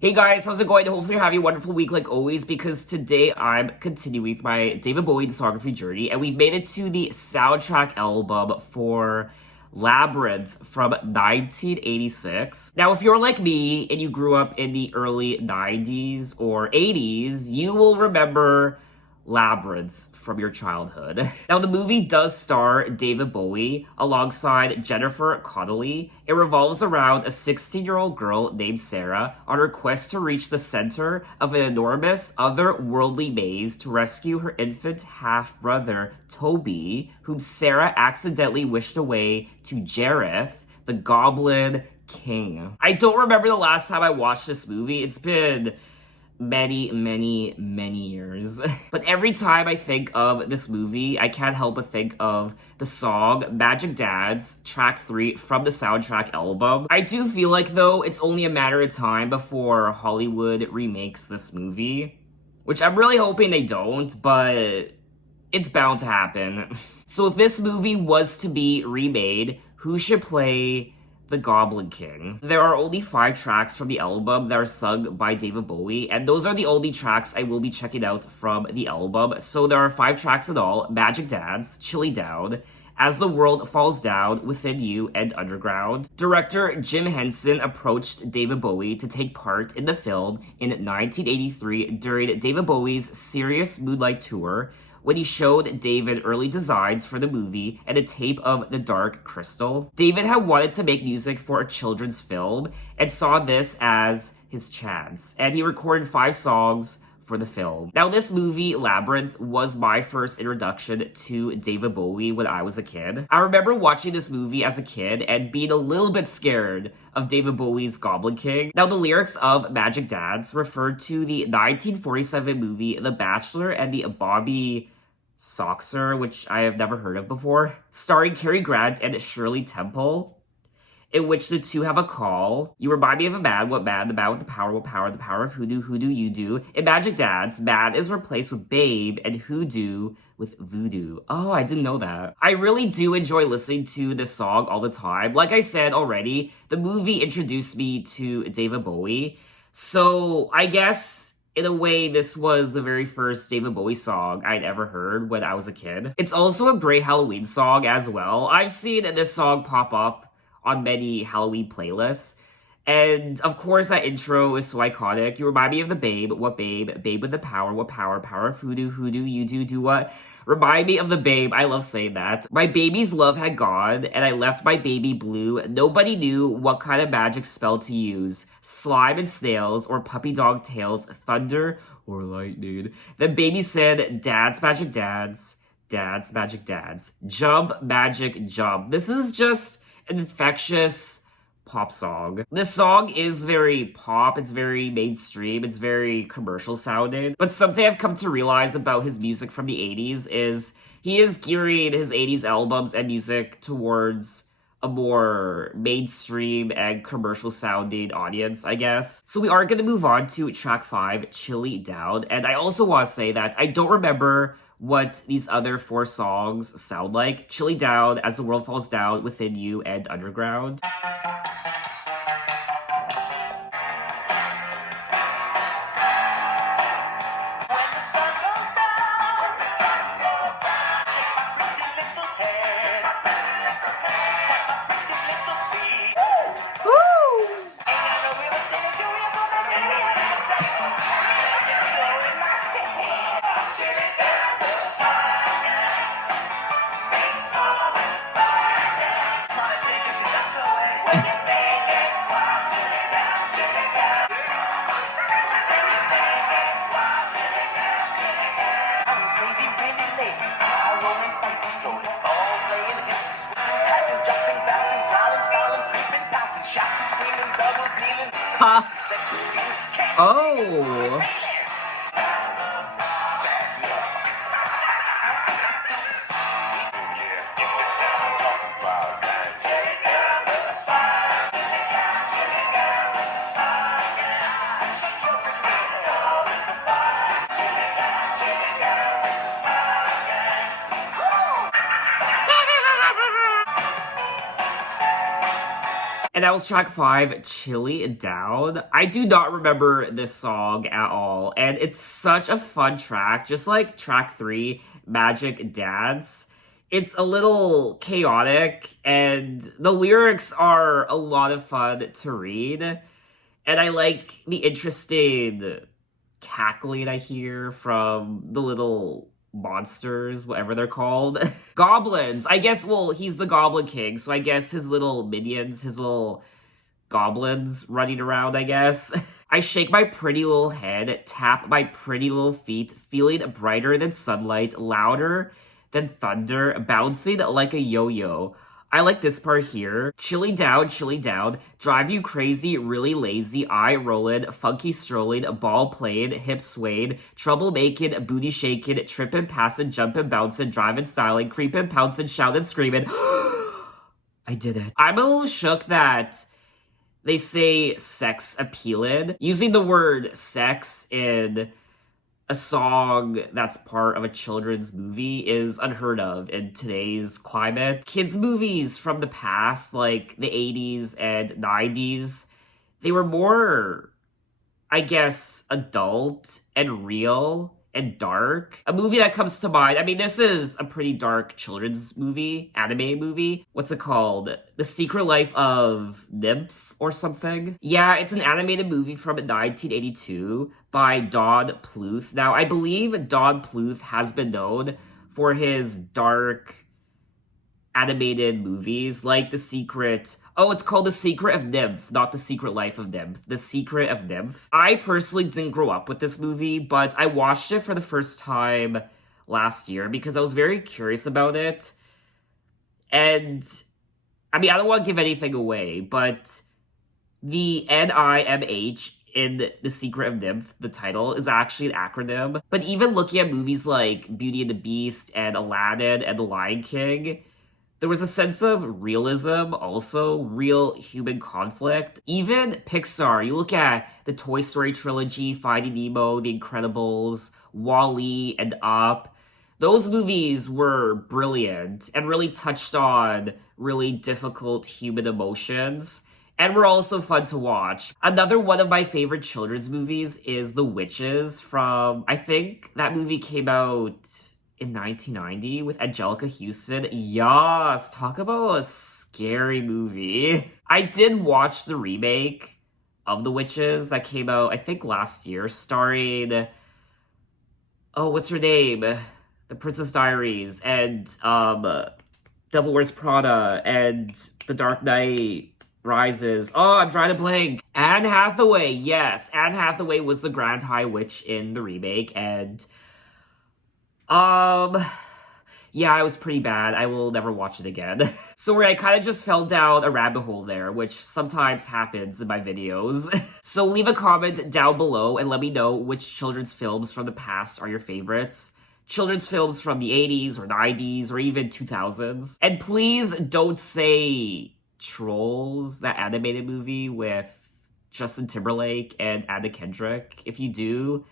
Hey guys, how's it going? Hopefully you're having a wonderful week like always, because today I'm continuing with my David Bowie discography journey, and we've made it to the soundtrack album for Labyrinth from 1986. Now, if you're like me and you grew up in the early 90s or 80s, you will remember Labyrinth from your childhood. Now, the movie does star David Bowie alongside Jennifer Connelly. It revolves around a 16-year-old girl named Sarah on her quest to reach the center of an enormous otherworldly maze to rescue her infant half-brother, Toby, whom Sarah accidentally wished away to Jareth, the Goblin King. I don't remember the last time I watched this movie. It's been many years. But every time I think of this movie, I can't help but think of the song Magic Dads, track 3 from the soundtrack album. I do feel like, though, it's only a matter of time before Hollywood remakes this movie, which I'm really hoping they don't, but it's bound to happen. So if this movie was to be remade, who should play the Goblin King? There are only 5 tracks from the album that are sung by David Bowie, and those are the only tracks I will be checking out from the album. So there are 5 tracks in all: Magic Dads, Chilly Down, As the World Falls Down, Within You, and Underground. Director Jim Henson approached David Bowie to take part in the film in 1983 during David Bowie's Serious Moonlight Tour, when he showed David early designs for the movie and a tape of The Dark Crystal. David had wanted to make music for a children's film and saw this as his chance, and he recorded 5 songs for the film. Now, this movie, Labyrinth, was my first introduction to David Bowie when I was a kid. I remember watching this movie as a kid and being a little bit scared of David Bowie's Goblin King. Now, the lyrics of Magic Dads referred to the 1947 movie The Bachelor and the Bobby Soxer, which I have never heard of before, starring Cary Grant and Shirley Temple, in which the two have a call. You remind me of a man. What man? The man with the power. What power? The power of hoodoo. Hoodoo you do. In Magic Dads, man is replaced with babe and hoodoo with voodoo. Oh, I didn't know that. I really do enjoy listening to this song all the time. Like I said already, the movie introduced me to David Bowie. So I guess in a way, this was the very first David Bowie song I'd ever heard when I was a kid. It's also a great Halloween song as well. I've seen this song pop up on many Halloween playlists. And of course, that intro is so iconic. You remind me of the babe. What babe? Babe with the power. What power? Power of hoodoo. Hoodoo you do what? Remind me of the babe. I love saying that. My baby's love had gone, and I left my baby blue. Nobody knew what kind of magic spell to use. Slime and snails, or puppy dog tails, thunder or lightning. Then baby said, Dad's magic dads. Dad's magic dads. Jump, magic, jump. This is just an infectious pop song. This song is very pop, it's very mainstream, it's very commercial sounding. But something I've come to realize about his music from the 80s is he is gearing his 80s albums and music towards a more mainstream and commercial sounding audience, I guess. So we are going to move on to track 5, Chilly Down. And I also want to say that I don't remember what these other 4 songs sound like. Chilly Down, As the World Falls Down, Within You, and Underground. Oh. And that was track 5, Chilly Down. I do not remember this song at all, and it's such a fun track, just like track 3, Magic Dance. It's a little chaotic, and the lyrics are a lot of fun to read, and I like the interesting cackling I hear from the little monsters, whatever they're called. Goblins. I guess, well, he's the Goblin King, so I guess his little minions, his little goblins running around, I guess. I shake my pretty little head, tap my pretty little feet, feeling brighter than sunlight, louder than thunder, bouncing like a yo-yo. I like this part here. Chilly down, drive you crazy, really lazy, eye rolling, funky strolling, ball playing, hip swaying, trouble making, booty shaking, tripping, passing, jumping, bouncing, driving, styling, creeping, pouncing, shouting, screaming. I did it. I'm a little shook that they say sex appealing. Using the word sex in a song that's part of a children's movie is unheard of in today's climate. Kids' movies from the past, like the 80s and 90s, they were more, I guess, adult and real and dark. A movie that comes to mind, I mean, this is a pretty dark children's movie, anime movie. What's it called? The Secret Life of Nymph or something? Yeah, it's an animated movie from 1982 by Don Bluth. Now, I believe Don Bluth has been known for his dark animated movies, like The Secret... Oh, it's called The Secret of Nymph, not The Secret Life of Nymph. The Secret of Nymph. I personally didn't grow up with this movie, but I watched it for the first time last year because I was very curious about it. And, I mean, I don't want to give anything away, but the NIMH in The Secret of Nymph, the title, is actually an acronym. But even looking at movies like Beauty and the Beast and Aladdin and The Lion King, there was a sense of realism, also real human conflict. Even Pixar, you look at the Toy Story trilogy, Finding Nemo, The Incredibles, WALL-E, and Up. Those movies were brilliant and really touched on really difficult human emotions, and were also fun to watch. Another one of my favorite children's movies is The Witches from, I think that movie came out in 1990 with Angelica Houston. Yes, talk about a scary movie. I did watch the remake of The Witches that came out, I think, last year, starring... Oh, what's her name? The Princess Diaries, and, Devil Wears Prada, and The Dark Knight Rises. Oh, I'm trying to blank. Anne Hathaway, yes. Anne Hathaway was the Grand High Witch in the remake, and... yeah, it was pretty bad. I will never watch it again. Sorry, I kind of just fell down a rabbit hole there, which sometimes happens in my videos. So leave a comment down below and let me know which children's films from the past are your favorites. Children's films from the 80s or 90s or even 2000s. And please don't say Trolls, that animated movie with Justin Timberlake and Anna Kendrick. If you do,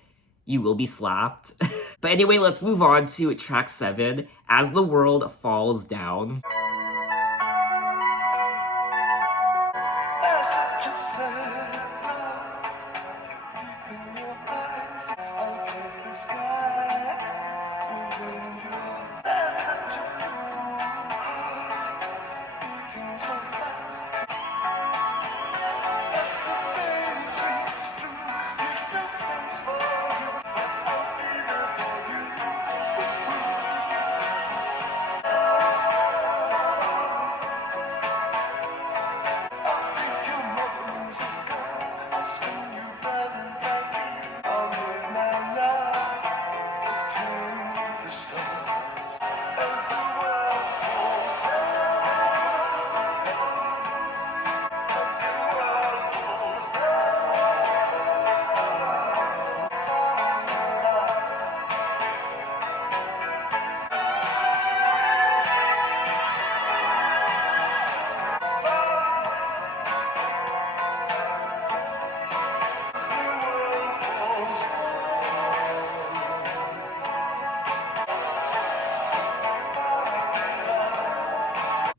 you will be slapped. But anyway, let's move on to track 7, As the World Falls Down.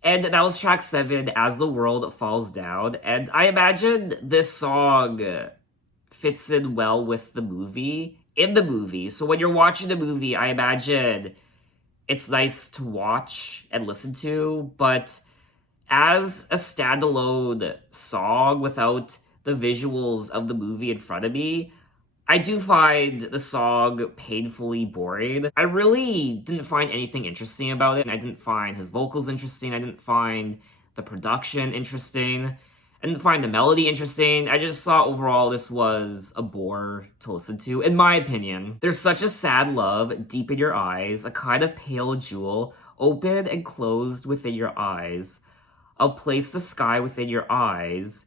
And that was track 7, As the World Falls Down. And I imagine this song fits in well with the movie. In the movie. So when you're watching the movie, I imagine it's nice to watch and listen to, but as a standalone song without the visuals of the movie in front of me, I do find the song painfully boring. I really didn't find anything interesting about it. I didn't find his vocals interesting. I didn't find the production interesting. I didn't find the melody interesting. I just thought overall this was a bore to listen to, in my opinion. There's such a sad love deep in your eyes, a kind of pale jewel, open and closed within your eyes. I'll place the sky within your eyes.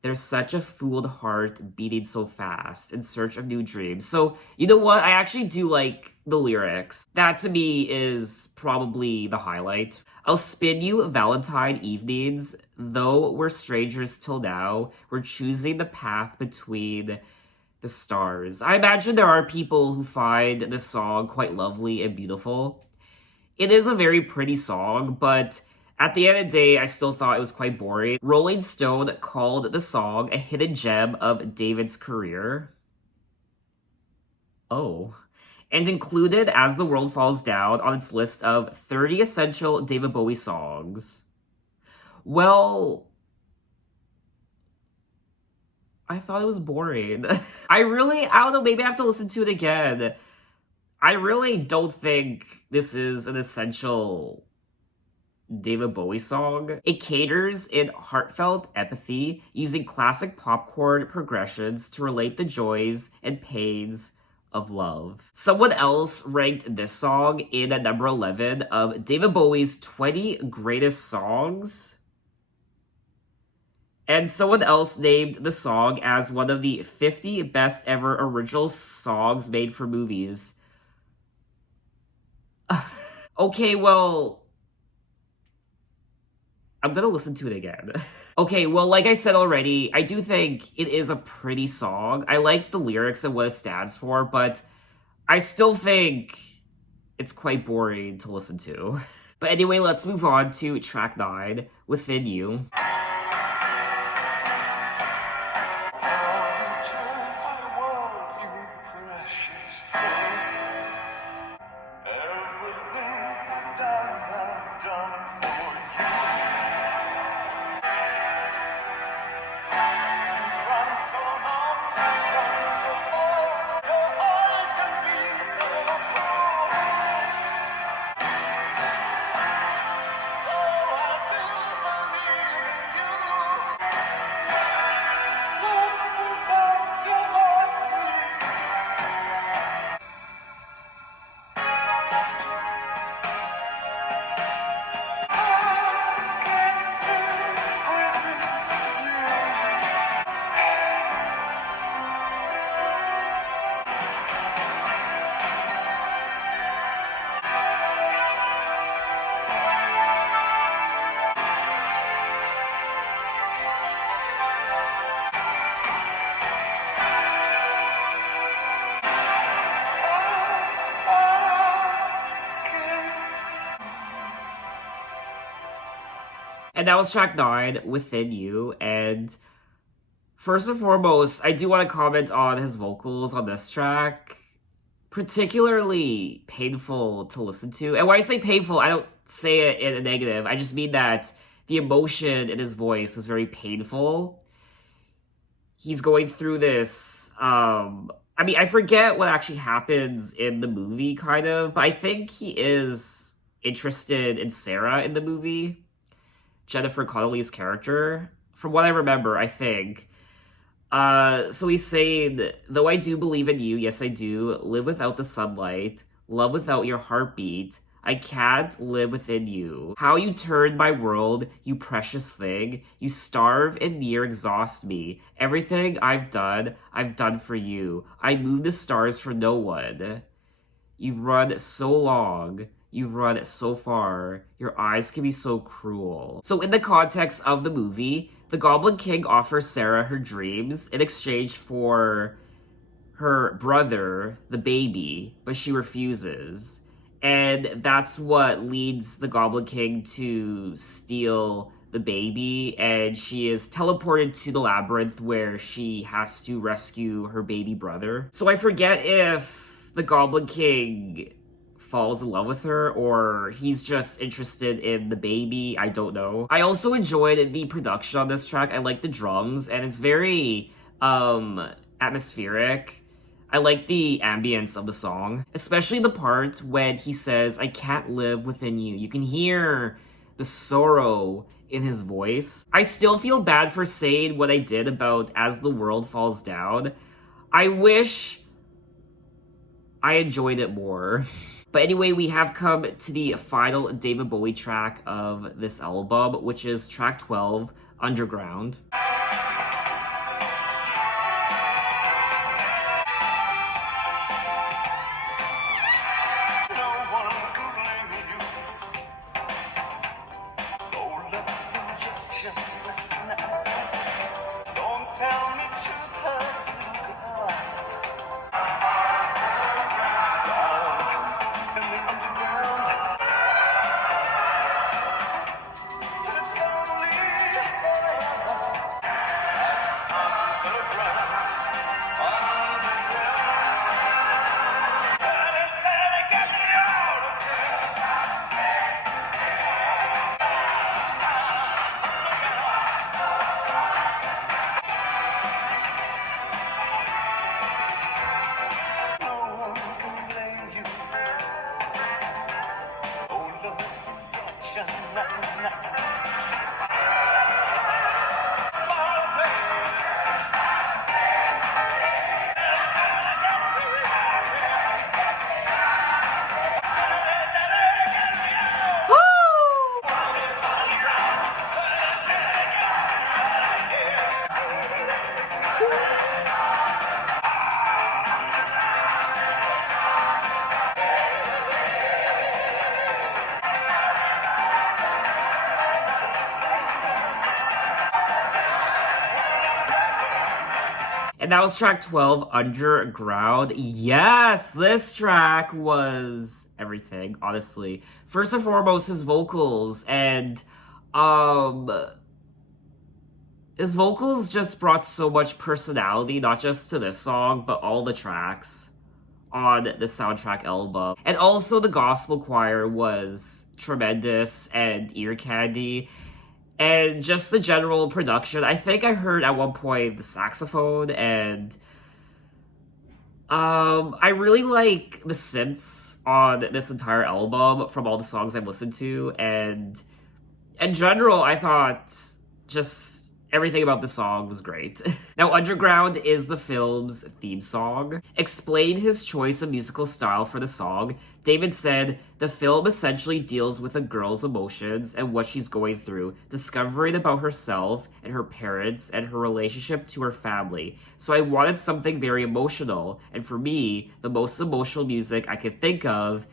There's such a fooled heart beating so fast in search of new dreams. So, you know what? I actually do like the lyrics. That to me is probably the highlight. I'll spin you Valentine evenings, though we're strangers till now. We're choosing the path between the stars. I imagine there are people who find this song quite lovely and beautiful. It is a very pretty song, but at the end of the day, I still thought it was quite boring. Rolling Stone called the song a hidden gem of David's career. Oh. And included As the World Falls Down on its list of 30 essential David Bowie songs. Well, I thought it was boring. I don't know, maybe I have to listen to it again. I really don't think this is an essential David Bowie song. It caters in heartfelt empathy, using classic popcorn progressions to relate the joys and pains of love. Someone else ranked this song in at number 11 of David Bowie's 20 greatest songs. And someone else named the song as one of the 50 best ever original songs made for movies. Okay, well, I'm gonna listen to it again. Okay, well, like I said already, I do think it is a pretty song. I like the lyrics and what it stands for, but I still think it's quite boring to listen to. But anyway, let's move on to track 9, Within You. And that was track 9, Within You. And first and foremost, I do want to comment on his vocals on this track. Particularly painful to listen to. And when I say painful, I don't say it in a negative. I just mean that the emotion in his voice is very painful. He's going through this, I forget what actually happens in the movie, kind of, but I think he is interested in Sarah in the movie. Jennifer Connelly's character, from what I remember, I think. So he's saying, though I do believe in you, yes I do, live without the sunlight, love without your heartbeat, I can't live within you. How you turn my world, you precious thing, you starve and near exhaust me. Everything I've done for you. I move the stars for no one. You've run so long. You've run so far. Your eyes can be so cruel. So in the context of the movie, the Goblin King offers Sarah her dreams in exchange for her brother, the baby, but she refuses. And that's what leads the Goblin King to steal the baby, and she is teleported to the labyrinth where she has to rescue her baby brother. So I forget if the Goblin King falls in love with her or he's just interested in the baby. I don't know. I also enjoyed the production on this track. I like the drums, and it's very atmospheric. I like the ambience of the song, especially the part when he says, "I can't live within you." You can hear the sorrow in his voice. I still feel bad for saying what I did about As the World Falls Down. I wish I enjoyed it more. But anyway, we have come to the final David Bowie track of this album, which is track 12, Underground. And that was track 12, Underground. Yes, this track was everything, honestly. First and foremost, his vocals, and his vocals just brought so much personality, not just to this song, but all the tracks on the soundtrack album. And also the gospel choir was tremendous and ear candy. And just the general production. I think I heard at one point the saxophone, and I really like the synths on this entire album from all the songs I've listened to, and in general, I thought just everything about the song was great. Now, Underground is the film's theme song. Explain his choice of musical style for the song. David said, "The film essentially deals with a girl's emotions and what she's going through, discovering about herself and her parents and her relationship to her family. So I wanted something very emotional, and for me, the most emotional music I could think of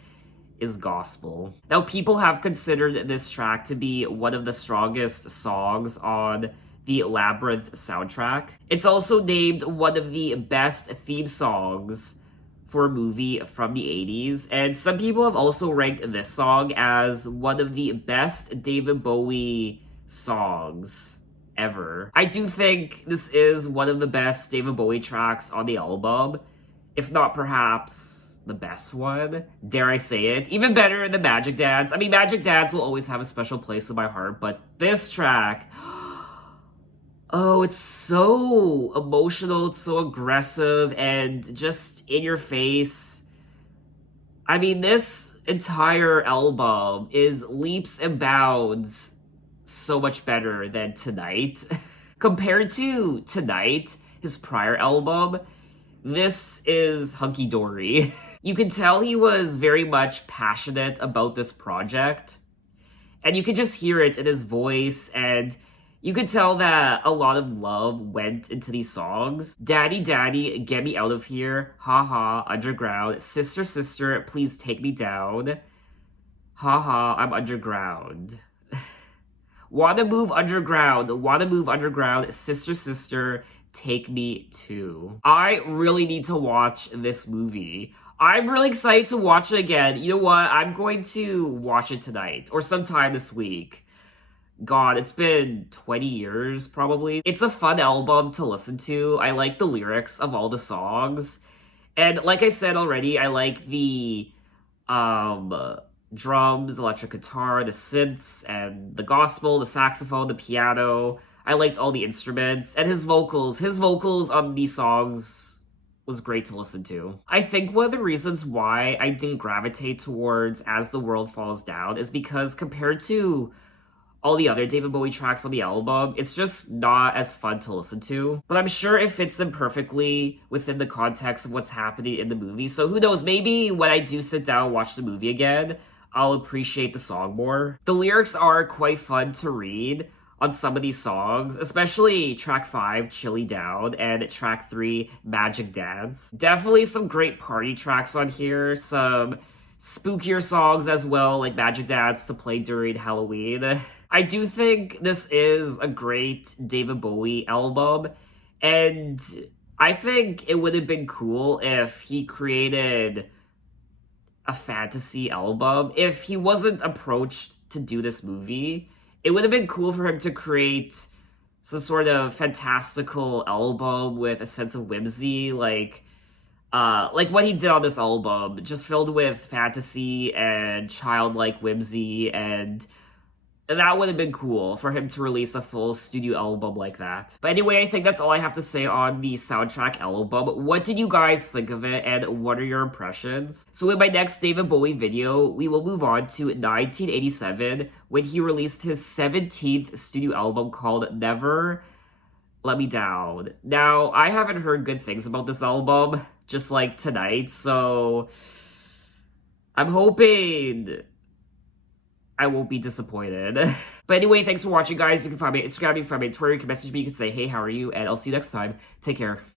is gospel." Now, people have considered this track to be one of the strongest songs on the Labyrinth soundtrack. It's also named one of the best theme songs for a movie from the 80s, and some people have also ranked this song as one of the best David Bowie songs ever. I do think this is one of the best David Bowie tracks on the album, if not perhaps the best one, dare I say it. Even better than Magic Dance. I mean, Magic Dance will always have a special place in my heart, but this track, oh, it's so emotional, it's so aggressive, and just in your face. I mean, this entire album is leaps and bounds so much better than Tonight. Compared to Tonight, his prior album, this is hunky-dory. You can tell he was very much passionate about this project, and you can just hear it in his voice, and you could tell that a lot of love went into these songs. Daddy, Daddy, Get Me Out of Here, Ha Ha, Underground, Sister, Sister, Please Take Me Down, Ha Ha, I'm Underground. Wanna Move Underground, Sister, Sister, Take Me To. I really need to watch this movie. I'm really excited to watch it again. You know what? I'm going to watch it tonight or sometime this week. God, it's been 20 years probably. It's a fun album to listen to. I like the lyrics of all the songs. And like I said already, I like the drums, electric guitar, the synths, and the gospel, the saxophone, the piano. I liked all the instruments and his vocals. His vocals on these songs was great to listen to. I think one of the reasons why I didn't gravitate towards As the World Falls Down is because compared to all the other David Bowie tracks on the album, it's just not as fun to listen to. But I'm sure it fits in perfectly within the context of what's happening in the movie. So who knows, maybe when I do sit down and watch the movie again, I'll appreciate the song more. The lyrics are quite fun to read on some of these songs, especially track 5, Chilly Down, and track 3, Magic Dance. Definitely some great party tracks on here, some spookier songs as well, like Magic Dance to play during Halloween. I do think this is a great David Bowie album, and I think it would have been cool if he created a fantasy album. If he wasn't approached to do this movie, it would have been cool for him to create some sort of fantastical album with a sense of whimsy, like what he did on this album, just filled with fantasy and childlike whimsy, and that would have been cool for him to release a full studio album like that. But anyway, I think that's all I have to say on the soundtrack album. What did you guys think of it, and what are your impressions? So in my next David Bowie video, we will move on to 1987, when he released his 17th studio album called Never Let Me Down. Now, I haven't heard good things about this album, just like tonight, so I'm hoping I won't be disappointed. But anyway, thanks for watching, guys. You can find me on Instagram, you can find me on Twitter, you can message me, you can say, hey, how are you? And I'll see you next time. Take care.